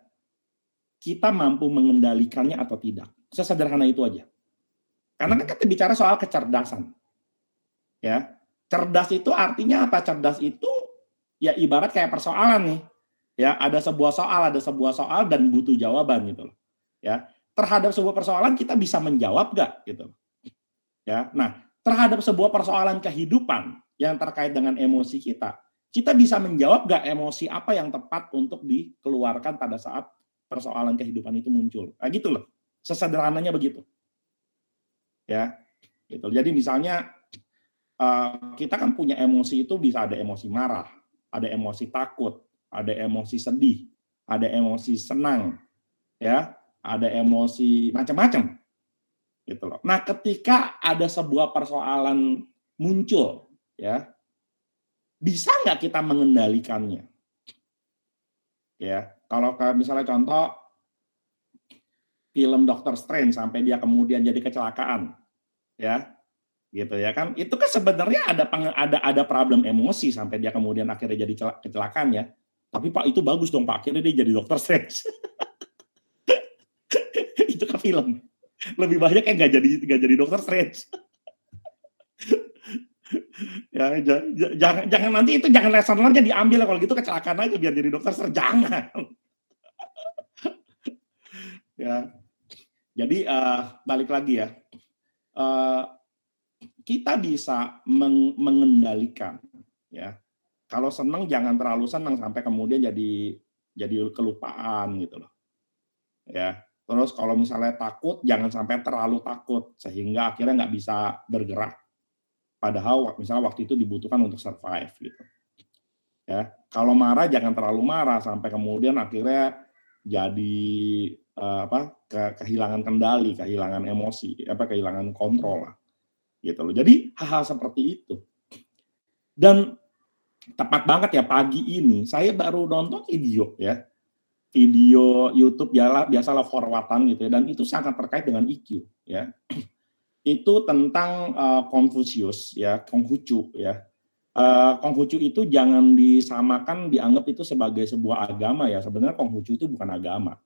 kita mampu mengendalikannya atau tidak. Sesederhana itu aja. Karena kan kita bicara soal kecerdasan. Ya. Cerdas itu artinya apa? Cerdas itu ya ibarat kayak persoalan nih. Ya, ada sebuah soal dan butuh jawaban gitu loh. Ya. Terhadap sebuah persoalan kita bisa menjawab enggak gitu. Ya. Nah, terhadap sebuah persoalan kehidupan yang terkait dengan emosi kita bisa menjawab enggak emosi apa yang tepat untuk dikeluarkan pada saat persoalan kehidupan itu muncul. Nah, gitu loh. Sesederhananya begitu. Ya. Gitu. Jadi misalnya kita kan punya emosi itu bisa ada emosi marah, ada emosi takut, ada emosi sedih, ada emosi senang, ya, ada emosi macam-macam. Gitu loh. Nah, ketika ada sebuah persoalan muncul, ya, bisa nggak kita mengendalikannya? Ya, kalau misalnya contoh film Dr. Strange sampai dia kemudian jadi kecelakaan, ya, gitu ya kan? Itu kan sebenarnya ada problem emosi sampai dia kemudian akhirnya jadi kecelakaan ya. Tapi Pak itu bagus dong Pak, akhirnya dia jadi Dr. Strange. Itu kan film. Lebih banyak yang nggak jadi Dr. Strange. Ya, jangan nanti itu jangan lesson-nya diambil kalau gitu kecelakaan aja biar jadi Dr. Strange, jangan. Ya. Jadi balik lagi ya, kita bisa mengendalikan ya. Kalau senang jangan terlalu senang sampai kemudian jadi kelupaan gitu loh. Ya. Terus kalau misalnya takut, jangan sampai terlalu takut sehingga akhirnya nggak bisa bergerak. Padahal misalnya waktu itu dibutuhkan untuk survive gitu. Ya, kalau marah jangan terlalu marah sampai kemudian akhirnya jadi kehilangan kendali, kehilangan emosi, kehilangan kontrol lah, gitu loh. Jadi hal-hal seperti itu. Dan tepat banget ya pagi ini saya baru nonton video YouTube biasalah forward-an gitu ya, dan itu sangat terkait dengan EQ ya. Itu tentang Confucius ya, Konghucu ya. Konghucu itu jangan disamakan, dianggap itu sebagai sebuah agama ya. Sebenarnya Konghucu itu bukan agama.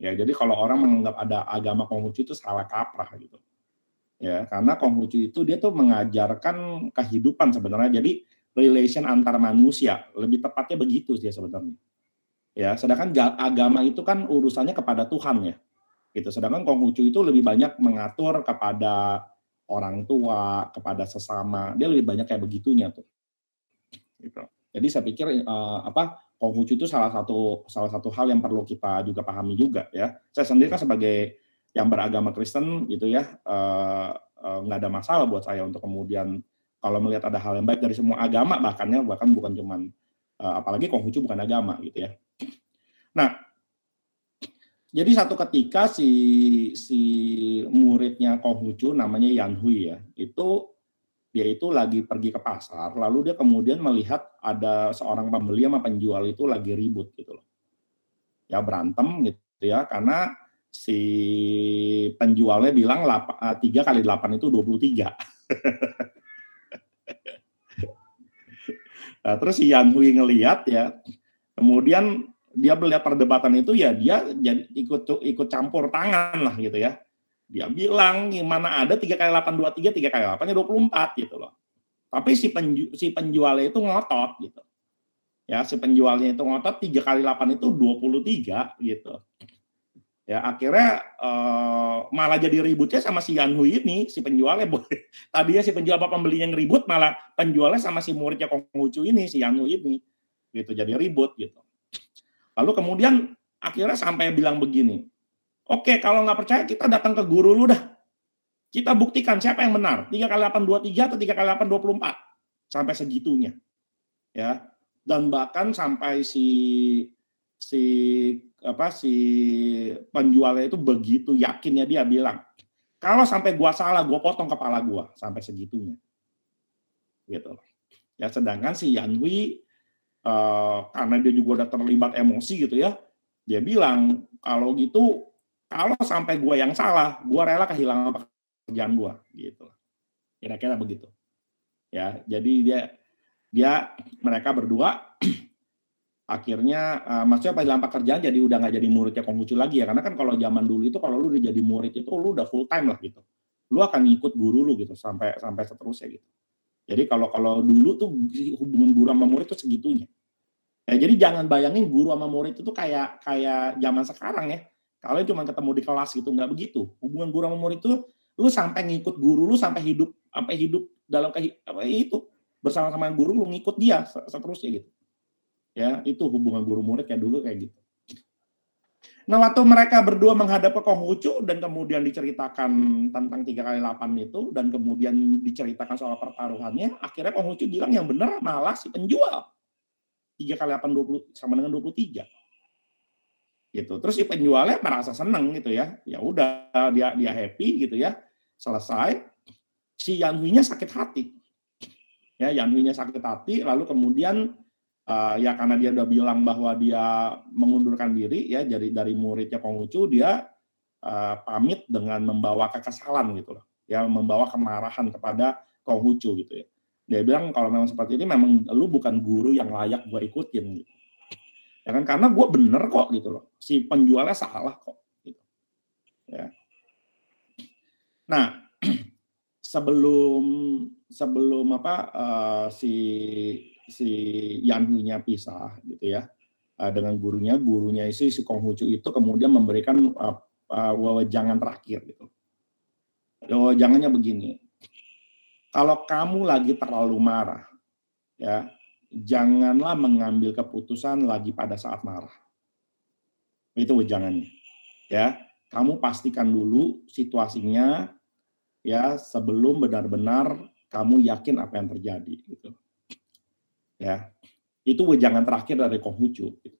Ya, jadi kalau orang menganggap ada agama Konghucu itu salah kaprah gitu. Ya, karena Konghucu itu dia tuh mengajarkan kehidupan sebenarnya. Jadi relation antar manusia, lebih tepatnya begitu sih sebenarnya. Ya, sedangkan agama itu kan urusannya kepada Tuhan ya. Gitu. Sedangkan Konghucu itu lebih banyak mengatur kepada orang tua, kepada sesama. Dia lebih banyak kayak begitunya tuh. Gitu. Jadi saya pikir Konghucu itu salah satu hal yang perlu kita juga pahami juga ya. Saya sendiri kan sebagai yang beragama Kristen gitu ya, nggak ada masalah buat saya untuk kemudian kalau melihat ada hal yang baik dari semua agama, bahkan bukan cuman apalagi Konghucu bukan agama gitu ya. Nah, jadi satu ketika si muridnya Konghucu namanya Yan Hui ya, dia itu lagi pergi ke pasar, lalu dia kemudian melihat ada seorang pembeli sama penjual itu lagi ribut gitu loh. Ya berantem gitu ya, karena si penjualnya bilang 3 kali 8 itu 23. Nah, terus si Yan Hui ngelihat ya, kemudian dia melihat perdebatan itu ya dia jadi ikut campur tangan lah gitu ya. Dia bilang gimana ada 3 kali 8 23, 3 kali 8-nya 24 gitu loh. Tapi si penjualnya itu ngotot gitu. Ya, si penjualnya itu ngotot 3 kali 8 itu 23 gitu. Ya, akhirnya malah jadi ributnya sama si Yan Hui ini, si penjualnya. Tadinya si penjual apa pembelinya yang ribut, malah penjualnya sama si muridnya Konghucu ini, si Yan Hui ini. Gitu, jadi ribut gitu. Lalu kemudian akhirnya sampai bilang begini, oke, kalau nggak percaya kita datang ke guru lu dah. Kita buktikan siapa yang benar, 3 kali 8 23 atau 3 kali 8 24. Sampai segitunya. Ya. Dan bahkan sampai si penjualnya itu begitu yakinnya dia bilang, kalau sampai gua salah, gua potong kepala gua, sampai segitunya. Gitu. Ya, sedangkan si Yan Hui karena dia juga udah terlibat emosi gitu ya, dia bilang kalau gitu, kalau sampai gue yang salah, gue rela kehilangan pekerjaan gue, gitu. Kira-kira begitu. Ya, jadi mereka berdua akhirnya maksudnya kehilangan pekerjaan, jadi udah nggak jadi muridnya Konghucu lagi ya, karena kan kalau zaman dulu itu kalau lu udah jadi murid itu lu udah full time lah gitu. Lu akan ngikut guru lu gitu sampai seterusnya gitu. Jadi kalau dulu tuh hubungan guru sama murid tuh segitunya. Ya, jadi jangan bayangin guru sama murid itu kayak zaman sekarang ya. Kalian cuma ketemu di kelas gitu, nggak begitu. Hubungan guru sama murid itu lu sampai ngikut guru lu sampai hidup dalam itu bersama-sama guru lu ngikut dia seterusnya gitu. Ya, itu hubungan guru murid kayak dulu kayak gitu. Nah, waktu mereka berdua menghadap ke Konghucu dan kemudian diceritakan tentang 3 kali 8 itu dan kemudian diceritakan soal pertaruhannya, akhirnya Konghucu bilang yang benar malah si penjual. 3 kali 8 20 sama dengan 23. Gitu. Terus si penjualnya merasa senang gitu ya. Ya udah dia happy gitu ya. Selesai. Si Yan Hui-nya sakit hati. Ya, Yan Hui-nya sakit hati lalu kemudian ya karena dia udah bilang bahwa dia mengundurkan diri ya dari muridnya Konghucu, dia pamit dengan membawa kekesalan gitu loh. Ya, membawa kemarahan kepada Konghucu gitu ya. Dia bilang kalau memang seperti ini memang lu bukan guru yang layak gue ikutin gitu. Ya kan, karena gue bener kok gitu loh. Si penjualnya salah kok gitu. Ya. Nah, sebelum si Yan Hui-nya pisah gitu ya dengan gurunya si Konghucu itu kemudian memberikan wejangan terakhir gitu. Wejangannya begini. Kalau kamu lagi terlalu marah, ya, janganlah mengambil keputusan lagi pada saat marah. Itu wejangannya. Ya. kamu pastikan dulu situasinya ya sebelum benar-benar kamu yakin apa yang terjadi gitu. Ya. Itu wejangan terakhir dari Konghucu gitu.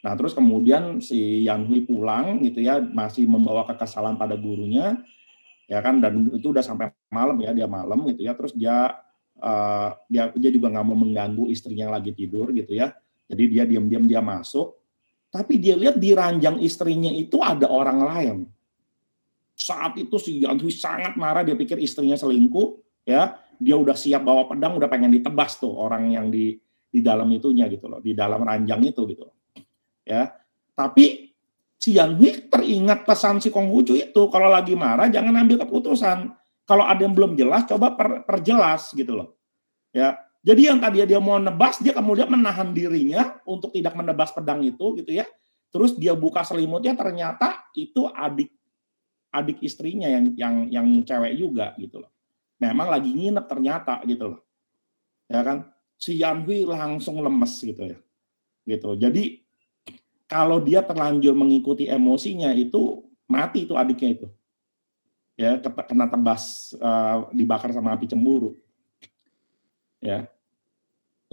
Nah, terus kemudian si Yan Hui pulang gitu ya, masih membawa kekesalan pada gurunya ya kan, dan itu udah sampai malam ya, dia malam gitu ya. Terus dia juga nggak mau mengganggu istrinya yang lagi tidur gitu ya. Jadi dia diam-diam dia masuk, tapi dia lihat di ranjang istrinya itu ada orang lain. Saat itu si Yan Hui sangat marah, dia pikir istrinya selingkuh ya. Dia udah siap bawa pedang, udah pengen ditebas tuh orang yang di dalam itunya gitu loh, di dalam ranjang itu gitu. Ya. Tapi si Yan Hui teringat pesan si Konghucu itu, kalau lagi marah jangan ambil keputusan. Kalau ada yang belum jelas coba perjelas gitu loh. Ya. Jadi yang tadi dia mau nebas, dia kemudian menahan dirinya untuk tidak menebas pedang itu gitu ya. Terus dia buka selimutnya, ternyata itu adik istrinya yang cewek juga gitu loh. Memang lagi nginep ternyata gitu loh. Ya kan? Si Yan Hui langsung lemes gitu ya. Gitu. Jadi kalau dia terlanjur mengikuti emosinya itu mati itu adiknya itu. Ya, kena tebas, dibakar sama api cemburu. Ya.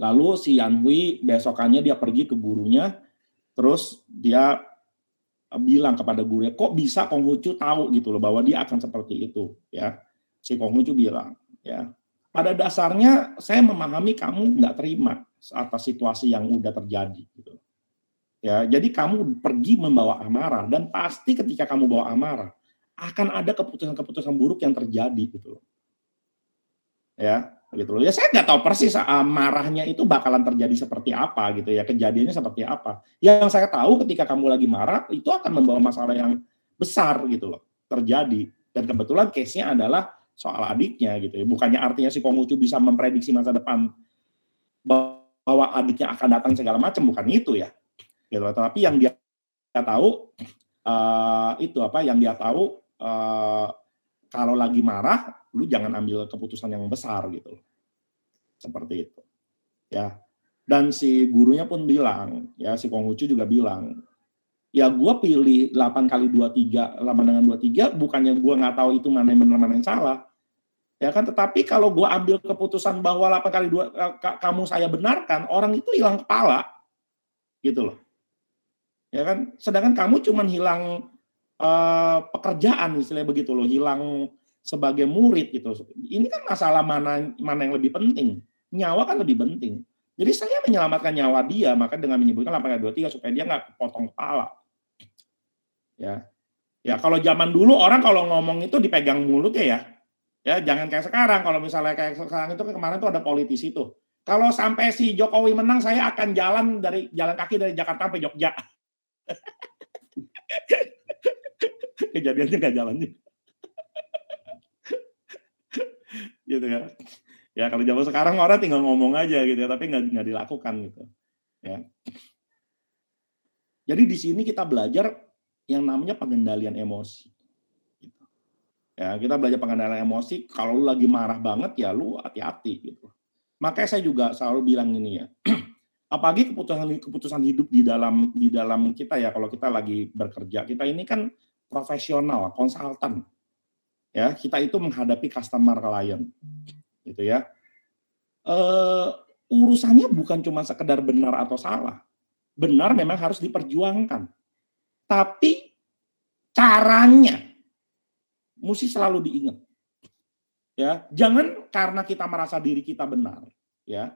Lalu si Yan Hui besokannya dia pergi ke gurunya, terus dia bilang kepada gurunya, kok bisa Konghucu tahu gitu loh bahwa dia akan seperti itu, ya. Si Konghucu bilang, ya, pada dasarnya saya memahami kamu nggak terima atas situasi yang udah terjadi gitu. Ya, jadi kamu pergi membawa amarah, dan pasti ketika kamu bawa amarah akan ada keputusan-keputusan buruk yang terjadi gitu loh. Ya, gitu loh. Ya saya nggak tahu persis marahnya itu bakalan terjadi seperti apa gitu ya, kejadiannya seperti apa. Yang saya tahu ketika kamu lagi marah itu akan membawa masalah yang besar gitu loh terjadi. Dan kebetulan case-nya adalah soal adiknya gitu ya. Bukannya artinya si Konghucu bisa memprediksi masa depan bahwa adiknya akan datang segala macam, bukan itu ya. Gitu. Tapi yang dia tahu itu apa? Yang dia tahu kalau lagi marah, lu jangan ambil keputusan yang besar gitu. Seperti itu. Ya. Dan si gurunya pun bilang, ya si Konghucu juga bilang, ya gue pilih 8x23, 8 dengan 23, bukannya gue nggak tahu itu mana yang benar mana yang salah. Ya kan, tetapi kalau gue ambil keputusan bahwa 8x2 kamu saya benarkan, orang itu hilang kepala. Gitu loh. Ya kan, sedangkan kamu cuma hilang pekerjaan istilahnya begitu loh, hilang sebagai murid gitu. Ini kan masalah mana yang lebih penting. Nyawa kan lebih penting. Jadi saya menyelamatkan nyawa dia, maka dengan menyebutkan 8x23 supaya dia nggak potong kepala. Ya. Ya kalau zaman dulu orang kalau ngomong itu dipegang mulutnya ya. Ya jangan kayak sekarang. Kalau misalnya kayak sekarang itu kemarin tuh ada politisi tuh. Kalau sampai si Jokowi menang, saya akan jalan kaki dari Jakarta sampai Jogja. Kejadiannya nggak jalan juga. Gitu ya. Ya kalau zaman sekarang orang tinggal ngomong aja gitu ya, tapi nggak dilakukan gitu. Ya. Jadi di sini kita belajar yang namanya pengendalian emosi. Gitu. Ya kita belajar pengendalian emosi. Kalau lu lagi marah banget ya lu hati-hati gitu. Makanya saya juga selalu bilang ini ya. Apalagi keputusan hidup di dalam kita ya, kalau kita lagi bekerja, kita ini kan profesional, konsultan. Ya, kita itu menghadapi customer klien. Gitu ya. Urusannya bukan cuma sekedar benar atau salah. Benar memang harus diperjuangkan. Tapi caranya mesti selalu diingat. Ya, jangan karena kita merasa diri kita benar, ya.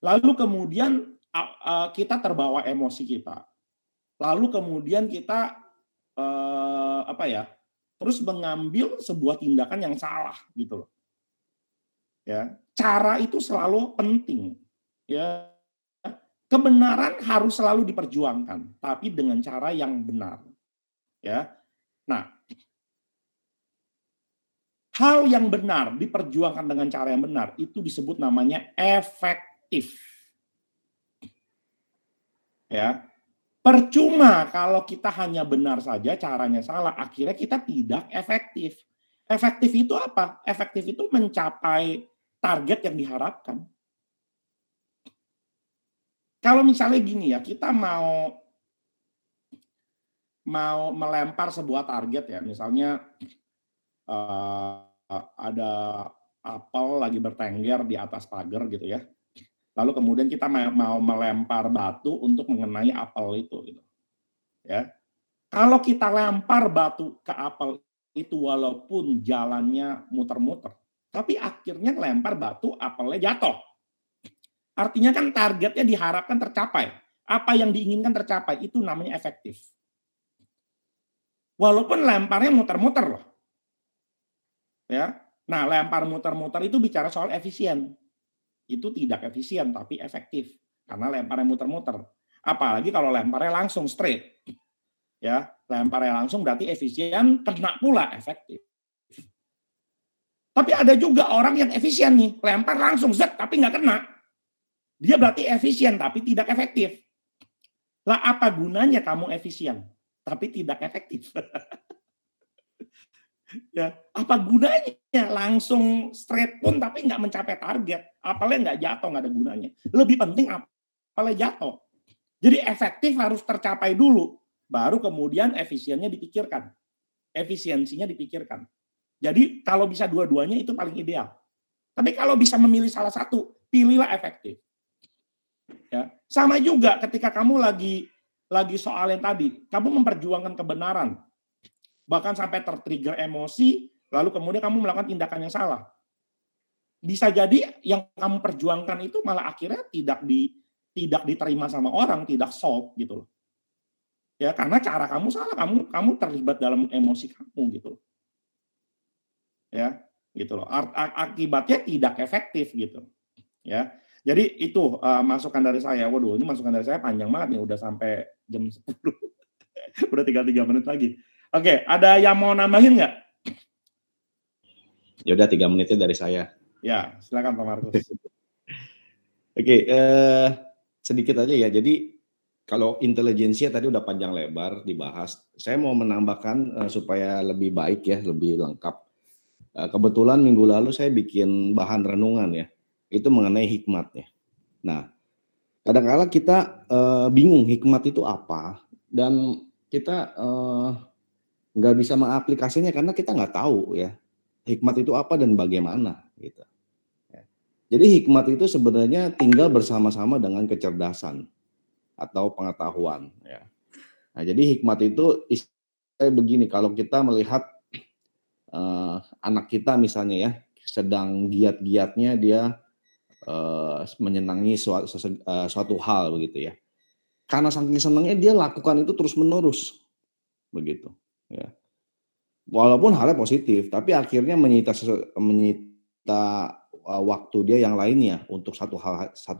Lalu kemudian kita terbawa emosi kita. Lalu kemudian kita terus mengambil sebuah tindakan yang salah gitu loh. Ya, cara itu selalu penting. Ya, kebenaran harus selalu diperjuangkan, tapi dengan cara yang benar. Ya, nah, hal yang benar diperjuangkan dengan cara yang benar itu disebut namanya efektif. Ya, percuma kalau kita hanya benar saja, caranya salah, akhirnya kita tidak efektif. Efektif itu apa? Efektif itu mencapai target yang diharapkan. Kalau misalnya gini ya, kita mau mau melempar sebuah target ya, misalnya ada apel lagi bertengger di atas pagar gitu ya. Lalu kemudian kita mau melempar batu untuk mengenai apel itu gitu. Ya. Kalau kita lempar batu ke apel itu walaupun jalannya muter-muter, tapi akhirnya lempar batu apelnya jatuh. Artinya kan targetnya diharapkan tercapai. Apa yang diinginkan tercapai itu namanya efektif. Walaupun lemparnya muter-muter loh. Ya. Nah, lempar muter-muter itu bicara soal efisien. Itu tidak efisien tapi efektif karena lemparnya muter-muter. Apalagi kalau lemparnya langsung straight. Ya, lemparnya langsung berarti efisien, kena pula efektif. Tapi ada juga orang yang efisien nih, lempar langsung zet tapi nggak kena. Dia berarti efisien tapi tidak efektif. Lah apa gunanya kamu efisien tapi tidak efektif? Ya, apa gunanya langsung straight pun tapi nggak mencapai target, apalnya nggak jatuh, nggak ada gunanya. Lebih penting apalnya jatuh. Jadi efektif harus tercapai dulu, baru kemudian efisiennya dipikirkan, efisiensinya dipikirkan. Jadi kalau bisa dua-duanya itu paling ideal. Tapi kalau bisa memilih salah satu, pilihlah efektif. Ya, sama juga ketika kamu lagi soal yang tadi, kamu memperjuangkan kebenaran. Bahkan sampai tertrigger emosi, lalu kemudian kamu melakukan tindakan yang salah. Bisa jadi yang kamu perjuangkan itu malah akhirnya tidak diterima sama orang, tidak solve gitu loh. Ya, karena cara kamu salah, kamu terlibat dalam emosi kamu gitu loh. Ya, gitu loh. Akibatnya tidak efektif gitu. Ya. Jadi itu masukan dari saya. Waduh, ini masukan dari saya panjang banget nih, udah sampai jam 10. Udah tinggal 3 menit lagi. Oke, ada yang mau nambahin nggak? Ya udah 3 menitnya dari saya. Ya, silakan Pak Markus. Oke, sedikit aja ya. Jadi kalau intelijensia tadi udah panjang lebar dibahas. Saya mau menambahkan supaya lebih baik ya, lebih lengkap. Kebetulan minggu lalu saya bikin bahan renungan ya. Itu mengenai hikmat ya. Nah, kadang-kala kita bingung hikmat itu apa, dan kita nggak bisa mengaplikasinya karena kita nggak tahu ya hikmat itu apa dan bagaimana gitu. Ya. Jadi hikmat itu sebenarnya tinggal bersama-sama dengan kecerdasan atau pengetahuan. Ya. Nah, jadi hikmat itu kayak begini, kalau kita melihat anak kita misalnya ya sedang giat-giatnya dia menyenangi suatu hal begitu ya. Karena saking senangnya dia lakukan itu terus-menerus begitu ya. Walaupun halnya positif, tapi akhirnya menyita waktu dia yang lainnya untuk satu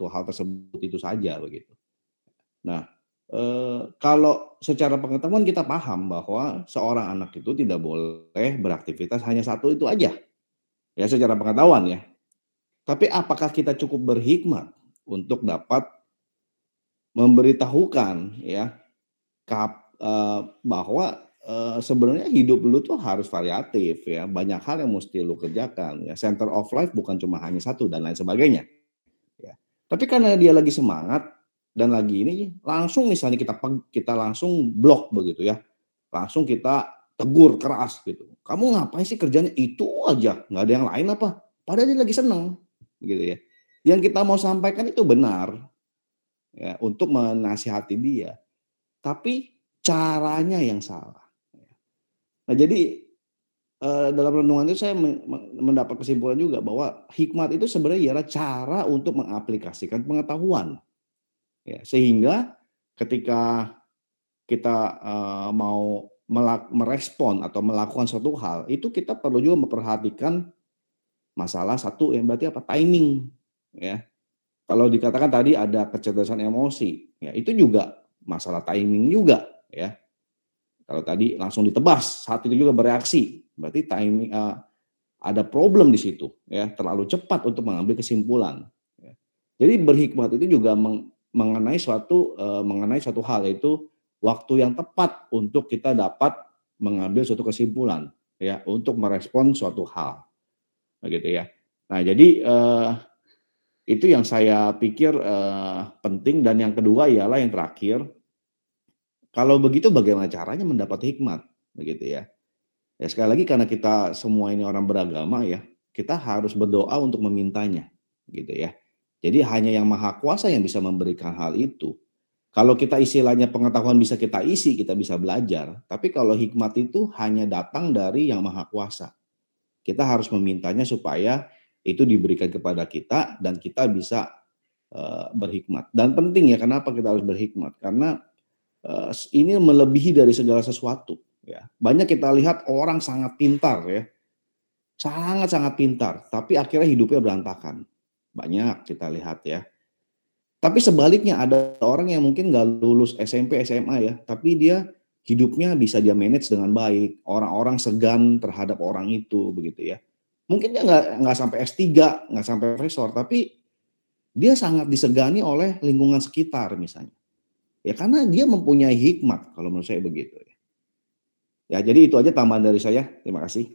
hal tersebut itu saja begitu. Nah, kalau secara pengetahuan kita paham bahwa seorang anak itu tidak boleh beraktivitas hanya satu itu aja. Ya, secara pengetahuan ya. Tapi apakah kita cukup berhikmat untuk dapat memberitahukan ya bahwa sebenarnya hidup lu tuh harus variatif ya, banyak hal yang mesti lu kerjakan ya, center of life bukan cuma hanya satu dan lain sebagainya ya. Tapi karena dia lagi semangat dan lagi ini langsung misalnya kita langsung blok begitu ya, langsung kita tegur keras gitu, kamu ngapain sih kerjanya itu aja, nggak ada yang lain apa, padahal dia lagi seneng gitu ya. Yang kita mau sampaikan itu benar ya, untuk menasihati dia, tapi caranya yang salah. Nah, jadi dalam renungan itu saya mendapat kesimpulan juga bahwa hikmat itu sebenarnya ialah cara untuk mengaplikasikan pengetahuan. Ya, sehingga ketika kita mau merespon atau melakukan suatu hal, itu kita perlu juga memperhatikan masalah satu yang berarti apa? Timing. Ya. Kalau dikatakan tadi ada kecerdasan emosi, ya itu juga masalah timing juga, ya. Kalau tadi langsung ditebas, saat itu juga bereaksi, berarti timing ada problem di situ, ya, terlalu cepat untuk mengambil kesimpulan. Ya. Jadi berhikmat itu juga mengenai suatu hal, yaitu waktu yang tepat untuk kita dapat mengambil suatu kesimpulan, ya, untuk merespon suatu hal, begitu ya. Nah, jadi itu yang saya pikir penting, dan yang kedua ialah yang terakhir. Kalau begitu bagaimana caranya mendapat hikmat, begitu ya. Ya sekali lagi karena kita semua ini orang beragama ya, kita harus berdoa untuk memintanya, gitu ya. Jadi hanya yang Maha Kuasa yang bisa memberikan hal itu. Kalau kita istilahnya pengetahuan bisa kita isi, kita bisa belajar. Tapi kalau hikmat itu hanya datang dari yang Maha Kuasa. Kita harus memintanya supaya itu diberikan kepada kita dan kita bisa berhikmat. Dan penting ya, kenapa kita harus berhikmat? Karena ini melebihi dari segala sesuatu. Ya. Banyak kita lihat orang sangat pintar ya, sangat-sangat pintar, tapi akhirnya hidupnya berantakan. Banyak kita lihat ya. Tapi sebaliknya ada orang yang mungkin nggak lulus SMP, SMA ya, tapi dia hidupnya bisa dia manage dengan baik. Orang-orang segan terhadap orang itu begitu ya. Mungkin dia nggak sampai S3, nggak sampai profesor, tapi dia sangat disegani oleh lingkungan sekitar misalnya. Ya karena dia mempunyai hikmat, kalau menurut saya begitu. Ya jadi itu aja tambahan dari saya. Terima kasih.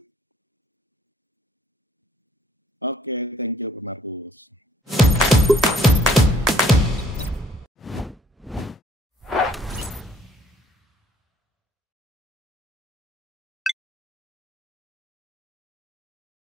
Oke, thank you Pak Markus.